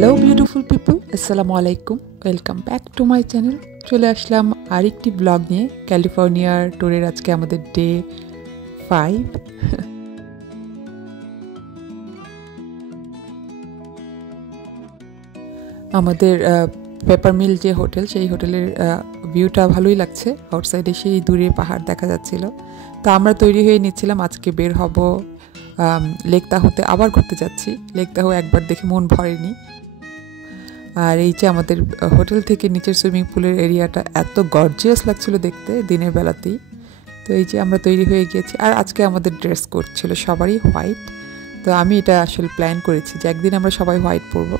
Hello beautiful people, আসসালামু আলাইকুম। Welcome back to my channel. চলে আসলাম আরেকটি ব্লগ নিয়ে। ক্যালিফোর্নিয়ার ট্যুরের আজকে আমাদের ডে 5। আমাদের পেপার মিল যে হোটেল, সেই হোটেলের ভিউটা ভালোই লাগছে। আউটসাইডে সেই দূরে পাহাড় দেখা যাচ্ছিল। তো আমরা তৈরি হয়ে নিচ্ছিলাম, আজকে বের হব লেক তাহোতে। আবার ঘুরতে যাচ্ছি। লেক তাহো একবার দেখে মন ভরেনি। আর এই যে আমাদের হোটেল থেকে নিচের সুইমিং পুলের এরিয়াটা এত গর্জিয়াস লাগছিল দেখতে দিনের বেলাতেই। তো এই যে আমরা তৈরি হয়ে গিয়েছি। আর আজকে আমাদের ড্রেস কোড ছিল সবারই হোয়াইট। তো আমি এটা আসলে প্ল্যান করেছি যে একদিন আমরা সবাই হোয়াইট পরবো।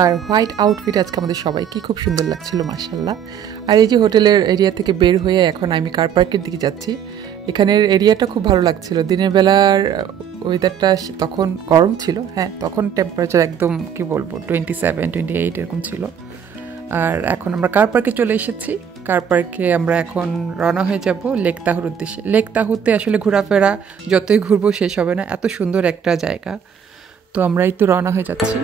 আর হোয়াইট আউটফিট আজকে আমাদের সবাইকে খুব সুন্দর লাগছিল, মাশাআল্লাহ। আর এই যে হোটেলের এরিয়া থেকে বের হয়ে এখন আমি কার পার্কের দিকে যাচ্ছি। এখানের এরিয়াটা খুব ভালো লাগছিল। দিনের বেলার ওয়েদারটা তখন গরম ছিল, হ্যাঁ তখন টেম্পারেচার একদম কি বলবো 27-28 এরকম ছিল। আর এখন আমরা কার পার্কে চলে এসেছি। কার পার্কে আমরা এখন রওনা হয়ে যাব লেক তাহোর উদ্দেশ্যে। লেক তাহোতে আসলে ঘোরাফেরা যতই ঘুরবো শেষ হবে না, এত সুন্দর একটা জায়গা। তো আমরা একটু রওনা হয়ে যাচ্ছি।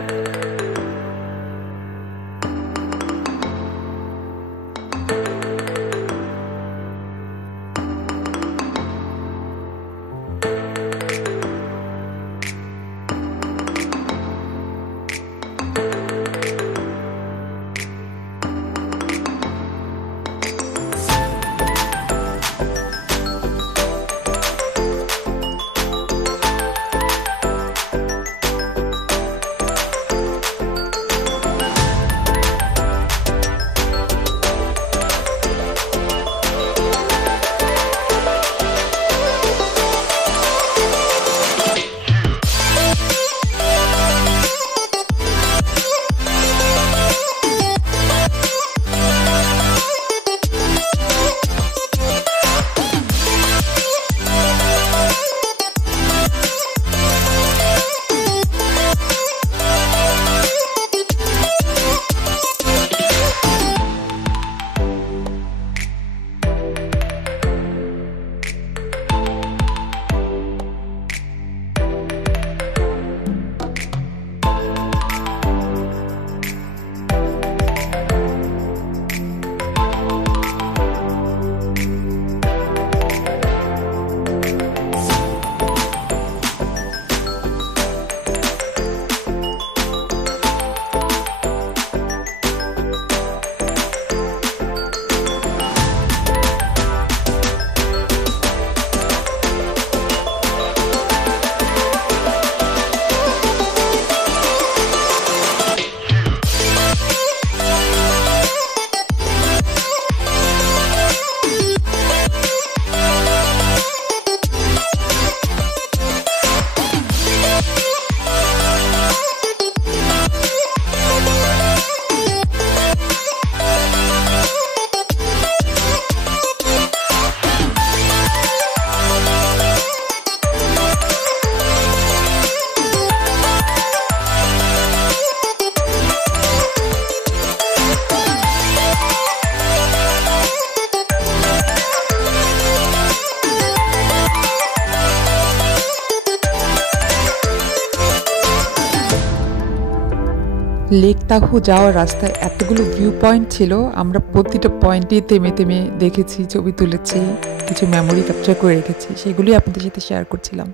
লেক তাহো যাওয়ার রাস্তায় এতগুলো ভিউ পয়েন্ট ছিল, আমরা প্রতিটা পয়েন্টে থেমে থেমে দেখেছি, ছবি তুলেছি, কিছু মেমোরি ক্যাপচার করে রেখেছি, সেগুলি আপনাদের সাথে শেয়ার করছিলাম।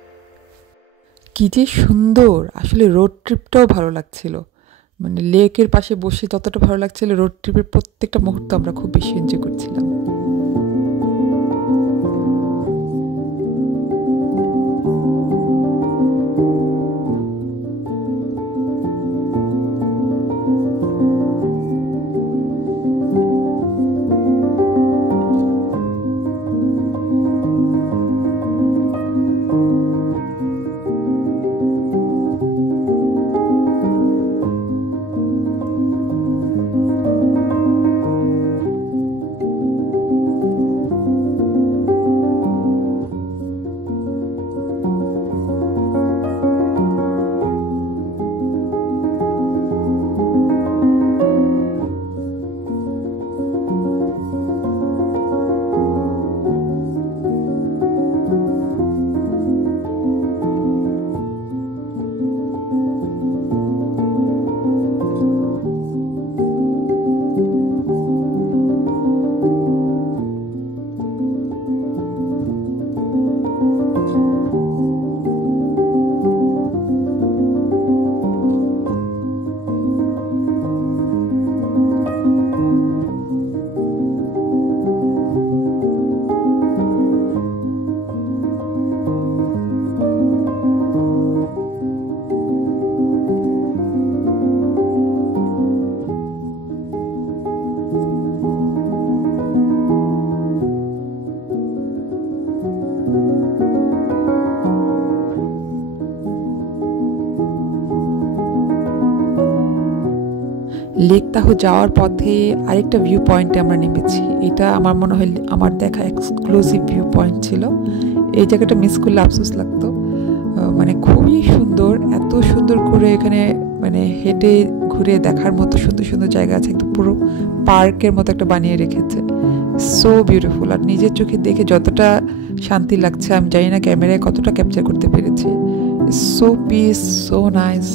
কি যে সুন্দর! আসলে রোড ট্রিপটাও ভালো লাগছিল। মানে লেকের পাশে বসে যতটা ভালো লাগছিল, রোড ট্রিপের প্রত্যেকটা মুহূর্ত আমরা খুব বেশি এনজয় করছিলাম। লেক তাহো যাওয়ার পথে আরেকটা ভিউ পয়েন্টে আমরা নেমেছি। এটা আমার মনে হয় আমার দেখা এক্সক্লুসিভ ভিউ পয়েন্ট ছিল। এই জায়গাটা মিস করলে আফসোস লাগতো। মানে খুবই সুন্দর, এত সুন্দর করে এখানে মানে হেঁটে ঘুরে দেখার মতো সুন্দর সুন্দর জায়গা আছে, একদম পুরো পার্কের মতো একটা বানিয়ে রেখেছে। So beautiful. আর নিজের চোখে দেখে যতটা শান্তি লাগছে আমি জানি না ক্যামেরায় কতটা ক্যাপচার করতে পেরেছি। So peace, so nice.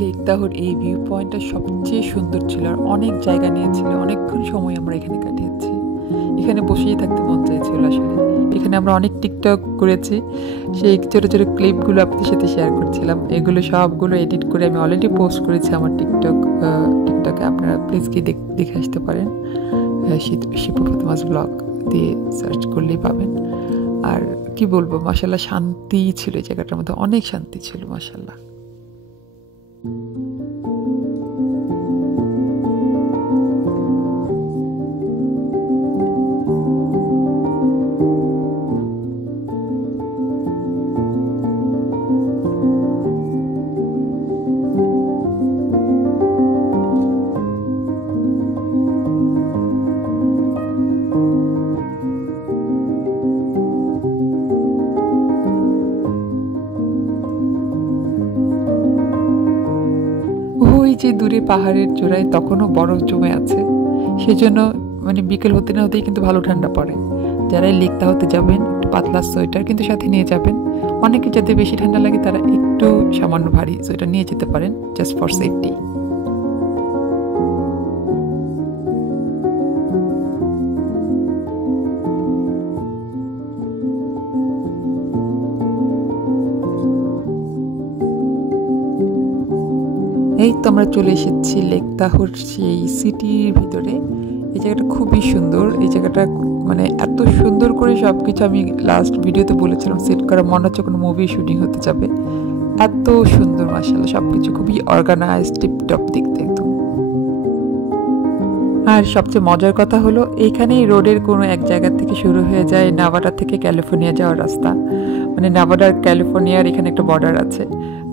Lake তাহোর এই ভিউ পয়েন্টটা সবচেয়ে সুন্দর ছিল, আর অনেক জায়গা নিয়েছিল। অনেকক্ষণ সময় আমরা এখানে কাটিয়েছি। এখানে বসেই থাকতে মন চাইছিল আসলে। এখানে আমরা অনেক টিকটক করেছি, সেই ছোটো ছোটো ক্লিপগুলো আপনাদের সাথে শেয়ার করছিলাম। এগুলো সবগুলো এডিট করে আমি অলরেডি পোস্ট করেছি আমার টিকটকে। আপনারা প্লিজ গিয়ে দেখে আসতে পারেন। শিপু ফাতেমাস ব্লগ দিয়ে সার্চ করলেই পাবেন। আর কি বলবো, মাশাল্লাহ শান্তি ছিল এই জায়গাটার মধ্যে, অনেক শান্তি ছিল মাশাল্লাহ। ওই যে দূরে পাহাড়ের চূড়ায় তখনও বরফ জমে আছে, সেজন্য মানে বিকেল হতে না হতেই কিন্তু ভালো ঠান্ডা পড়ে। যারা লেক তাহোতে যাবেন একটু পাতলা সোয়েটার কিন্তু সাথে নিয়ে যাবেন। অনেকে যাদের বেশি ঠান্ডা লাগে তারা একটু সামান্য ভারী সোয়েটার নিয়ে যেতে পারেন, জাস্ট ফর সেফটি। এই তো আমরা চলে এসেছি লেক তাহোর সেই সিটির ভিতরে। এই জায়গাটা খুবই সুন্দর। এই জায়গাটা মানে এত সুন্দর করে সব কিছু, আমি লাস্ট ভিডিওতে বলেছিলাম সেট করা, মনে হচ্ছে কোনো মুভি শুটিং হতে যাবে, এত সুন্দর মাশাআল্লাহ। সব কিছু খুবই অর্গানাইজড, টিপটপ দেখতে একদম। আর সবচেয়ে মজার কথা হলো এইখানেই রোডের কোনো এক জায়গা থেকে শুরু হয়ে যায় নেভাডা থেকে ক্যালিফোর্নিয়া যাওয়ার রাস্তা। মানে নেভাডা আর ক্যালিফোর্নিয়ার এখানে একটা বর্ডার আছে,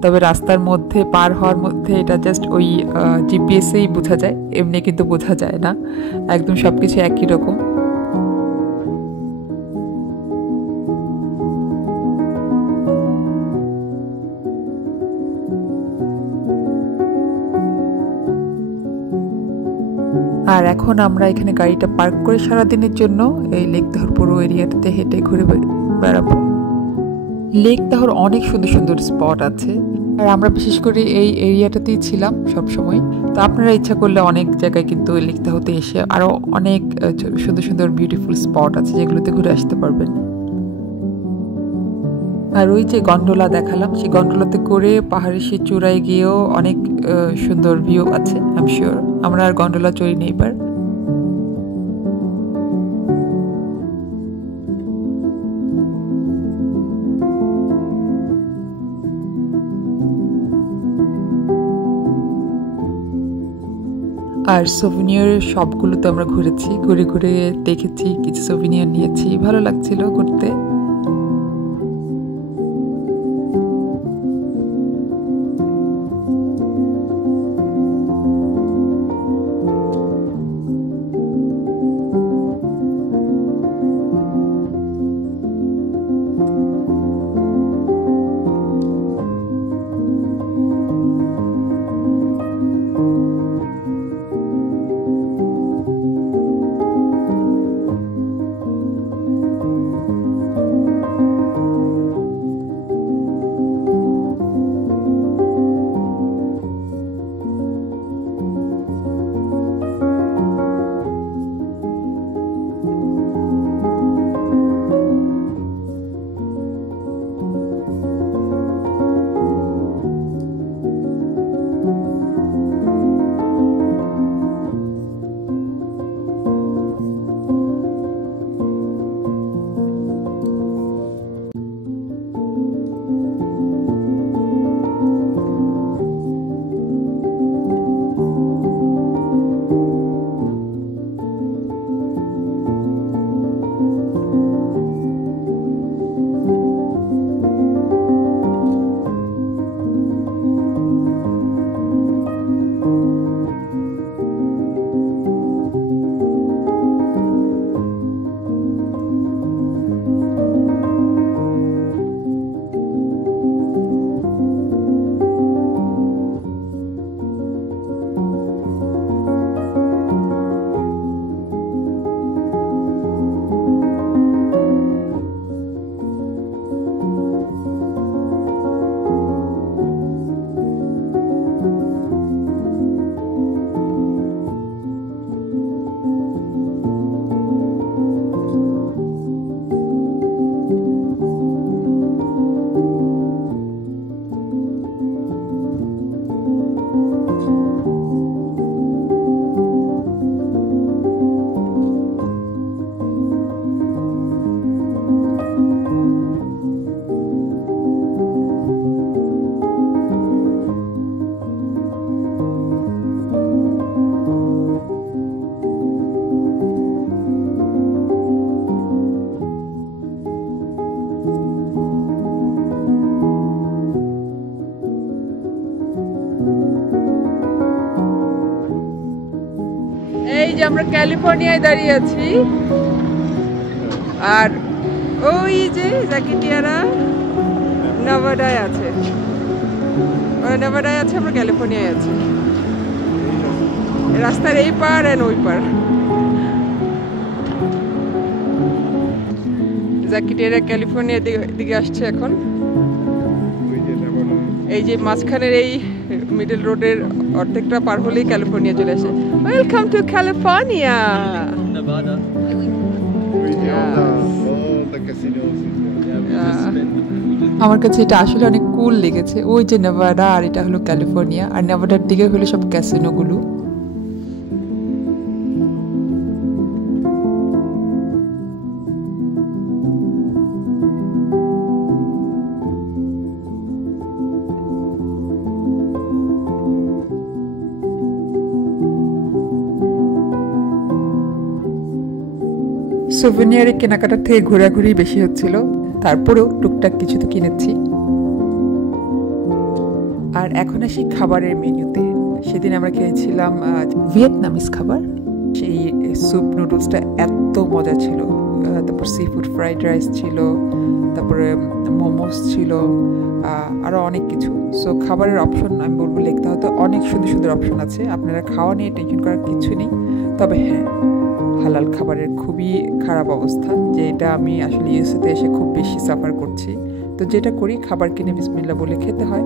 তবে রাস্তার মধ্যে পার হওয়ার মধ্যে এটা জাস্ট ওই জিপিএসেই বোঝা যায়, এমনি কিন্তু বোঝা যায় না। একদম সব কিছু একই রকম। আর এখন আমরা এখানে গাড়িটা পার্ক করে সারাদিনের জন্য এই লেক তাহোর পুরো এরিয়াটাতে হেঁটে ঘুরে বেড়াবো। লেক তাহোর অনেক সুন্দর সুন্দর স্পট আছে, আর আমরা বিশেষ করে এই এরিয়াটাতেই ছিলাম সব সময়। তো আপনারা ইচ্ছা করলে অনেক জায়গায় কিন্তু লেক তাহোতে এসে আরও অনেক সুন্দর সুন্দর বিউটিফুল স্পট আছে যেগুলোতে ঘুরে আসতে পারবেন। আর ওই যে গন্ডোলা দেখালাম, সেই গন্ডোলাতে করে পাহাড়ের সেই চূড়ায় গিয়েও অনেক সুন্দর ভিউ আছে। আই এম শিওর আমরা আর গন্ডোলা চড়িনি এবার। আর সোভিনিয়ার শপগুলোতে আমরা ঘুরেছি, ঘুরে ঘুরে দেখেছি, কিছু সোভিনিয়ার নিয়েছি, ভালো লাগছিল ঘুরতে। যে আমরা ক্যালিফোর্নিয়ায় দাঁড়িয়ে আছি, আর ওই যে জ্যাকেটিয়ারা নেভাডায় আছে, নেভাডায় আছে, আমরা ক্যালিফোর্নিয়ায় আছি। রাস্তার এই পার আর ওই পার। জ্যাকেটিয়ারা ক্যালিফোর্নিয়ার দিকে আসছে এখন। এই যে মাঝখানের এই মিডল রোডের অর্ধেকটা পার হলেই ক্যালিফোর্নিয়া চলে আসে। Welcome to California. আমার কাছে এটা আসলে অনেক কুল লেগেছে। ওই যে নেভাডা আর এটা হলো ক্যালিফোর্নিয়া, আর নেভাডার দিকে হলো সব ক্যাসিনোগুলো। সুভেনিয়ারের কেনাকাটার থেকে ঘোরাঘুরি বেশি হচ্ছিল, তারপরেও টুকটাক কিছু তো কিনেছি। আর এখন আসি খাবারের মেনুতে। সেদিন আমরা খেয়েছিলাম ভিয়েতনামিজ খাবার। সেই স্যুপ নুডলসটা এত মজা ছিল, তারপর সি ফুড ফ্রাইড রাইস ছিল, তারপরে মোমোস ছিল, আরও অনেক কিছু। সো খাবারের অপশন আমি বলবো লিখতে হয়তো অনেক সুন্দর সুন্দর অপশন আছে, আপনারা খাওয়া নিয়ে টেনশন করার কিছু নেই। তবে হ্যাঁ, হালাল খাবারের খুবই খারাপ অবস্থা, যে এটা আমি আসলে ইউএসএতে এসে খুব বেশি সাফার করছি। তো যেটা করি, খাবার কিনে বিসমিল্লাহ বলে খেতে হয়।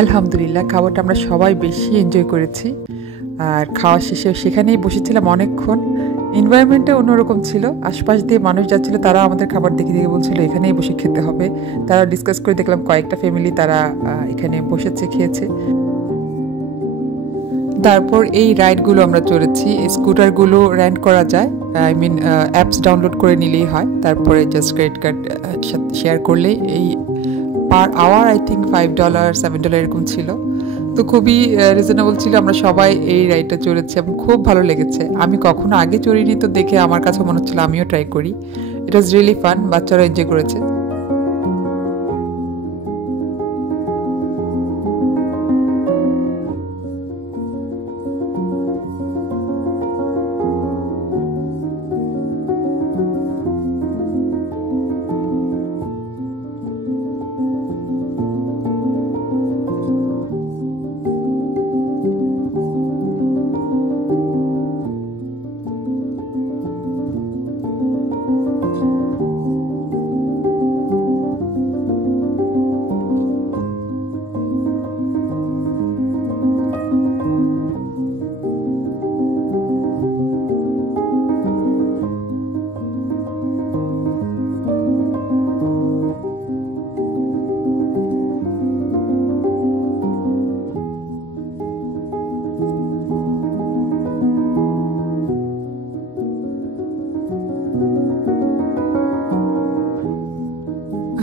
আলহামদুলিল্লাহ, খাবারটা আমরা সবাই বেশি এনজয় করেছি। আর খাওয়া শেষে সেখানেই বসেছিলাম অনেকক্ষণ। এনভায়রনমেন্টটা অন্যরকম ছিল, আশপাশ দিয়ে মানুষ যাচ্ছিল, তারা আমাদের খাবার দেখে দেখে বলছিল এখানেই বসে খেতে হবে। তারা ডিসকাস করে দেখলাম কয়েকটা ফ্যামিলি তারা এখানে বসেছে, খেয়েছে। তারপর এই রাইডগুলো আমরা চড়েছি। স্কুটারগুলো রেন্ট করা যায়, আই মিন অ্যাপস ডাউনলোড করে নিলেই হয়। তারপরে জাস্ট ক্রেডিট কার্ড শেয়ার করলেই এই পার আওয়ার আই থিঙ্ক $5 $7 এরকম ছিল। তো খুবই রিজনেবল ছিল। আমরা সবাই এই রাইডটা চড়েছি এবং খুব ভালো লেগেছে। আমি কখনো আগে চড়িনি, তো দেখে আমার কাছে মনে হচ্ছিল আমিও ট্রাই করি। ইট ওয়াজ রিয়েলি ফান, বাচ্চারা এনজয় করেছে।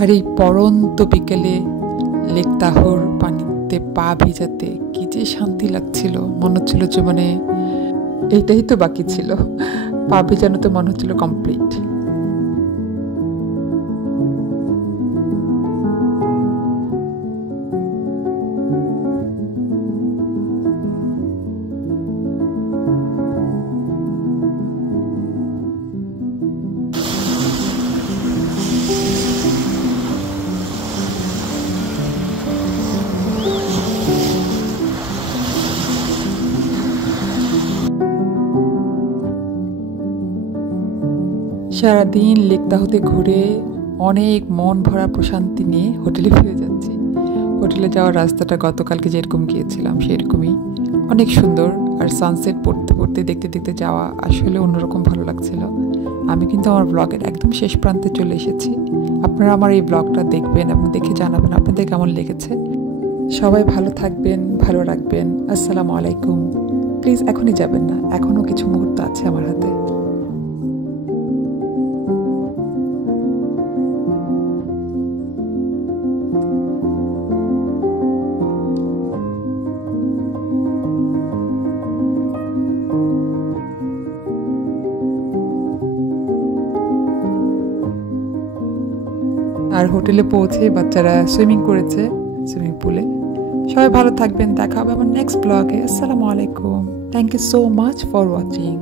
আর এই পড়ন্ত বিকেলে লেক তাহোর পানিতে পা ভিজাতে কি যে শান্তি লাগছিল। মনে হচ্ছিল যে মানে এইটাই তো বাকি ছিল, পা ভিজানো তো মনে হচ্ছিল কমপ্লিট। সারাদিন লেক তাহোতে ঘুরে অনেক মন ভরা প্রশান্তি নিয়ে হোটেলে ফিরে যাচ্ছি। হোটেলে যাওয়ার রাস্তাটা গতকালকে যেরকম গিয়েছিলাম সেরকমই, অনেক সুন্দর। আর সানসেট পড়তে পড়তে দেখতে দেখতে যাওয়া আসলে অন্যরকম ভালো লাগছিল। আমি কিন্তু আমার ব্লগের একদম শেষ প্রান্তে চলে এসেছি। আপনারা আমার এই ব্লগটা দেখবেন এবং দেখে জানাবেন আপনাদের কেমন লেগেছে। সবাই ভালো থাকবেন, ভালো রাখবেন। আসসালামু আলাইকুম। প্লিজ এখনই যাবেন না, এখনও কিছু মুহূর্ত আছে আমার হাতে। আর হোটেলে পৌঁছে বাচ্চারা সুইমিং করেছে সুইমিং পুলে। সবাই ভালো থাকবেন, দেখা হবে আমার নেক্সট ব্লগে। আসসালামু আলাইকুম, thank you so much for watching.